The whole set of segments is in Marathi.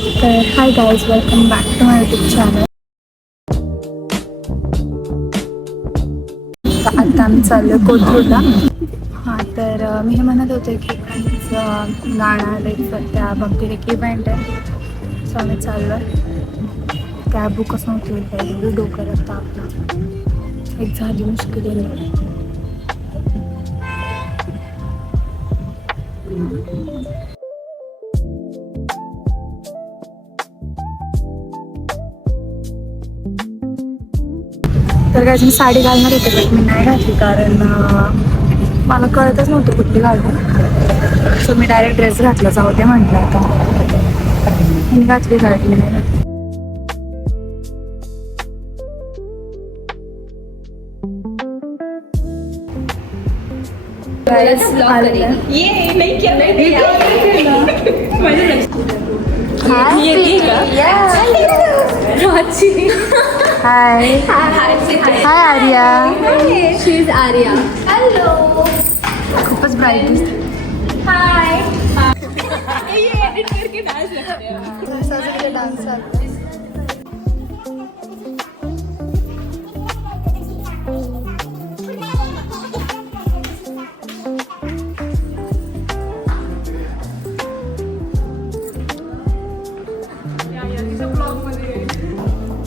तर hi guys, welcome back to my YouTube channel. आता आम्ही चाललो कोथरूडला. हां, तर मी हे म्हणत होते की गाणं आलं त्या बाबतीत एक इव्हेंट आहे. सो आम्ही चाललो आहे. कॅब बुकच नव्हती काही डोक्याला तापला एक झाली मुश्किल. तर काय मी साडी घालणार होते पण मी नाही घातली कारण मला कळतच नव्हतं कुठली घालून. सो मी डायरेक्ट ड्रेस घातला, जाऊ दे म्हटलं. आता मी घातली साडी. हाय हाय आर्या. शी इज आर्या. हॅलो. खूपच ब्राईट दिसते. हाय. डान्स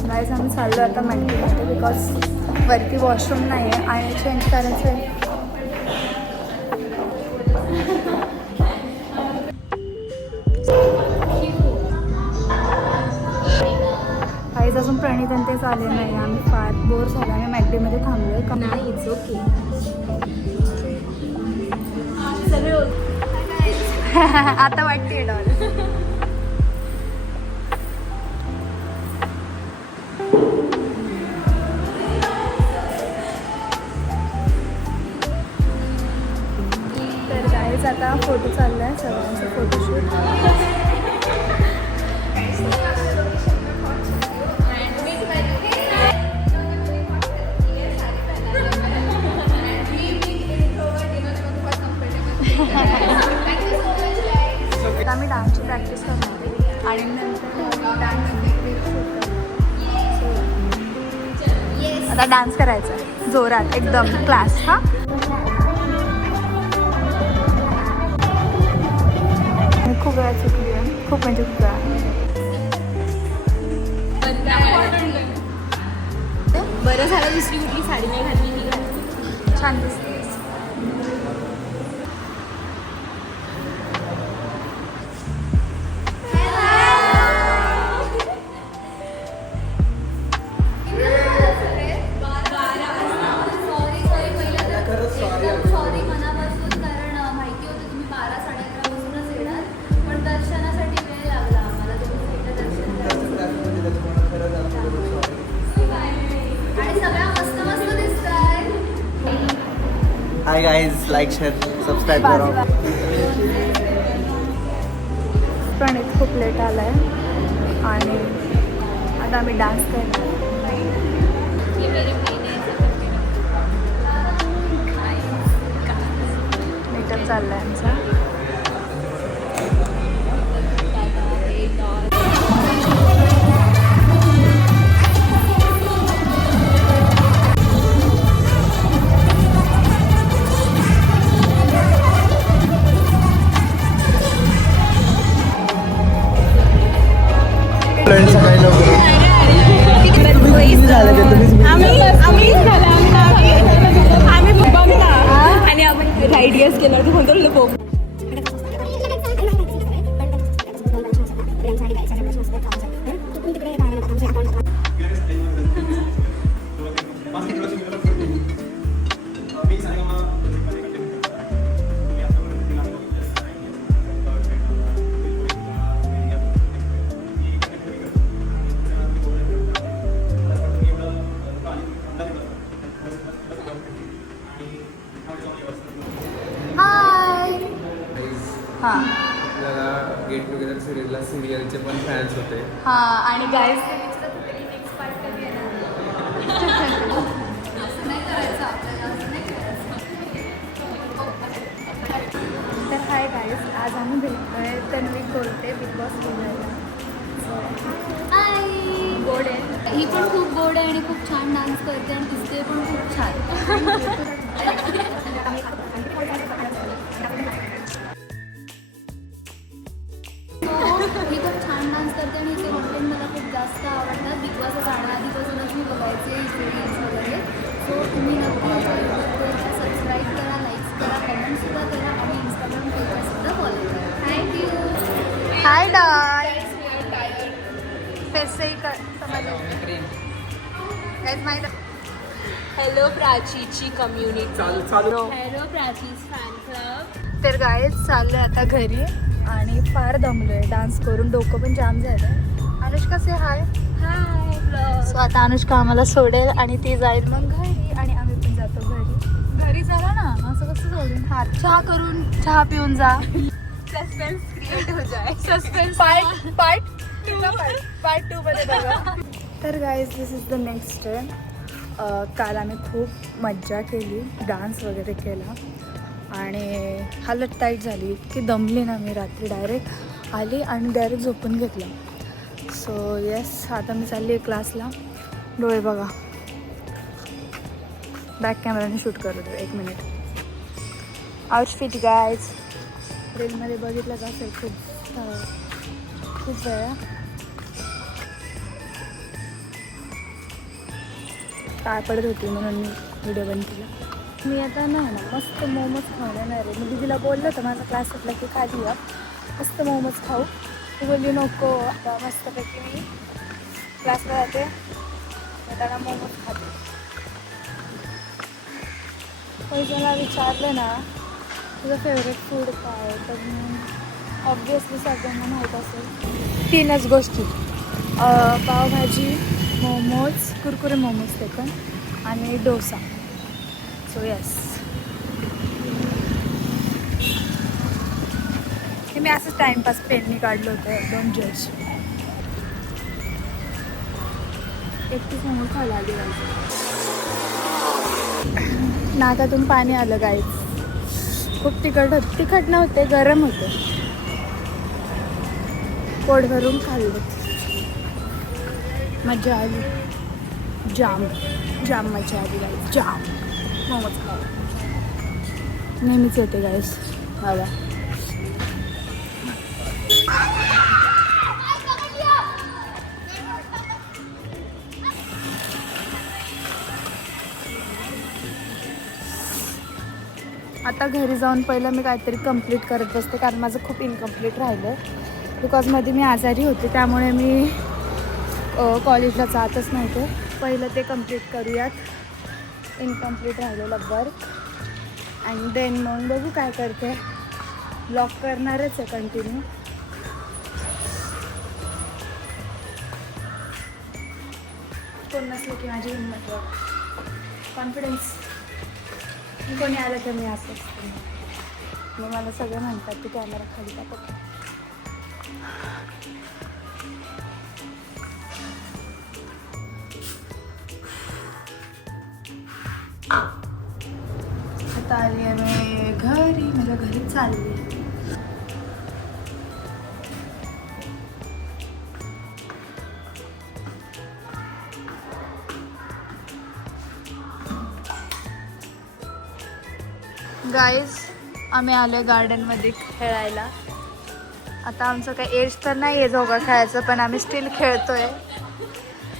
गाईज आम्ही चाललो आता मॅन्टीमध्ये बिकॉज वरती वॉशरूम नाही आहे आणि चेंज करायचं आहे. गाईज अजून प्रणित आणि ते चालले नाही. आम्ही फार बोर झालो. आम्ही मॅकडीमध्ये थांबलो आहे. नाही, इट्स ओके. आता वाटते डॉल. तर गाईज आता फोटो चालला आहे सगळ्यांचा फोटोशूट. आम्ही डान्सची प्रॅक्टिस करणार आणि नंतर आता डान्स करायचा आहे जोरात एकदम क्लास. हां, खूप वेळा चुकली आहे, खूप म्हणजे खूप वेळा. बरं झालं दुसरी कुठली साडी नाही घातली, मी घातली. छान दिसते. Hi guys, like, share, subscribe करा. प्रणित खूप लेट आला आहे आणि आता आम्ही डान्स करणार. मेकअप चालला आहे आमचा. आणि आपण राईडियर्स केलं तर कोणतं लोक हां आपल्याला गेट टुगेदर सिरियलला सिरियलचे पण फॅन्स होते. हां आणि गाईज तर हाय गाईज, आज आम्ही भेटतोय. तन्वी बोलते बिग बॉस बघायला. मी पण खूप गोड आहे आणि खूप छान डान्स करते आणि दिसते पण खूप छान. मी खूप छान डान्स करते आणि ते कंटेंट मला खूप जास्त आवडतात. बिग बॉस जाण्याआधीपासूनच मी बघायचे रील्स वगैरे. सो तुम्ही नक्की सबस्क्राईब करा, लाईक्स करा, कमेंटसुद्धा करा आणि इंस्टाग्राम पेजसुद्धा फॉलो करा. थँक्यू. हाय डाय पैसे हॅलो प्राचीची कम्युनिटी. चालू हॅलो प्राचीज फॅन क्लब. तर गाईज चाललोय आता घरी आणि फार दमलोय डान्स करून. डोकं पण जाम झालं. अनुष्का से हाय. हाय सो आता अनुष्का आम्हाला सोडेल आणि ती जाईल मग घरी आणि आम्ही पण जातो घरी. घरी झाला ना असं कसं सोडून. हा चहा करून चहा पिऊन जा. सस्पेंस क्रिएट हो जाए. सस्पेन्स पार्ट 2 मध्ये बघा. तर guys this is the next day. काल आम्ही खूप मज्जा केली, डान्स वगैरे केला आणि हालत टाईट झाली. इतकी दमली ना मी रात्री. डायरेक्ट आली आणि डायरेक्ट झोपून घेतलं. सो येस आता मी चालली आहे क्लासला. डोळे बघा. बॅक कॅमेराने शूट करू दे 1 मिनिट. आउटफिट गाईज रीलमध्ये बघितलं का असेल खूप वेळा. काय पडत होती म्हणून मी व्हिडिओ बंद केला. मी आता नाही ना मस्त मोमोज खाऊन येणार आहे. मी दीदीला बोललं होतं माझा क्लास सुटला की खाली या मस्त मोमोज खाऊ. ती बोलली नको. आता मस्तपैकी मी क्लासला जाते त्याला मोमोज खाते. पैशाला विचारलं ना तुझं फेवरेट फूड काय आहे तर मी ऑब्वियसली सगळ्यांना माहीत असेल 3च गोष्टी. पावभाजी, मोमोज, कुरकुरे मोमोज ते पण आणि डोसा. सो येस हे मी असंच टाइमपास पेननी काढलं होतं. डोंट जज. एकटीच मोमोज खायला आली नाकातून पाणी आलं गाईच. खूप तिखट नव्हते, गरम होते. पोट भरून खाल्लं. मजा आली. जाम मजा आली गाईस. जाम मोमोज खाऊ नेहमीच होते गाईस मला. आता घरी जाऊन पहिलं मी काहीतरी कंप्लीट करत बसते कारण माझं खूप इनकम्प्लीट राहिलं. बिकॉज मध्ये मी आजारी होते त्यामुळे मी कॉलेजला जातच नव्हते. पहिलं ते कंप्लीट करूयात. इनकम्प्लीट राहिलेलं वर्क आणि देन मग बघू काय करते. ब्लॉग करणारच आहे कंटिन्यू. कोण नसलं की माझी हिंमत कॉन्फिडन्स. कोणी आलं तर मी असं मग मला सगळं म्हणतात की कॅमेरा खाली टाकत. आता आली आहे मी घरी. माझ्या घरी चालली. गाईज आम्ही आलो आहे गार्डनमध्ये खेळायला. आता आमचं काही एज तर नाही आहे झोका खेळायचं पण आम्ही स्टील खेळतोय.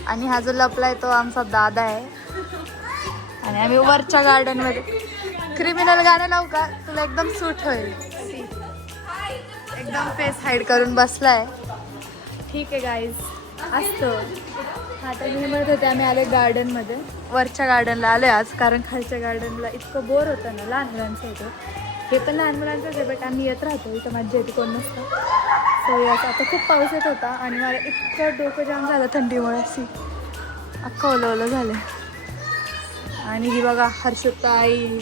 आणि हा जो लपला आहे तो आमचा दादा आहे. आणि आम्ही वरच्या गार्डनमध्ये. क्रिमिनल गाणं लावू का? तुला एकदम सूट होईल. एकदम फेस हाईड करून बसलाय. ठीक आहे गाईज असतो. आता मी म्हणत होते आम्ही आले गार्डनमध्ये. वरच्या गार्डनला आलो आज कारण खालच्या गार्डनला इतकं बोर होतं ना. लहान मुलांचं होतं. हे पण लहान मुलांचंच आहे बट आम्ही येत राहतो. इथं माझ्या इथे कोण नसतं. सो यात आता खूप पाऊस येत होता आणि मला इतकं डोकं जाम झालं थंडीमुळे. अख्खं ओलं झालं. आणि ही बघा हर्षताई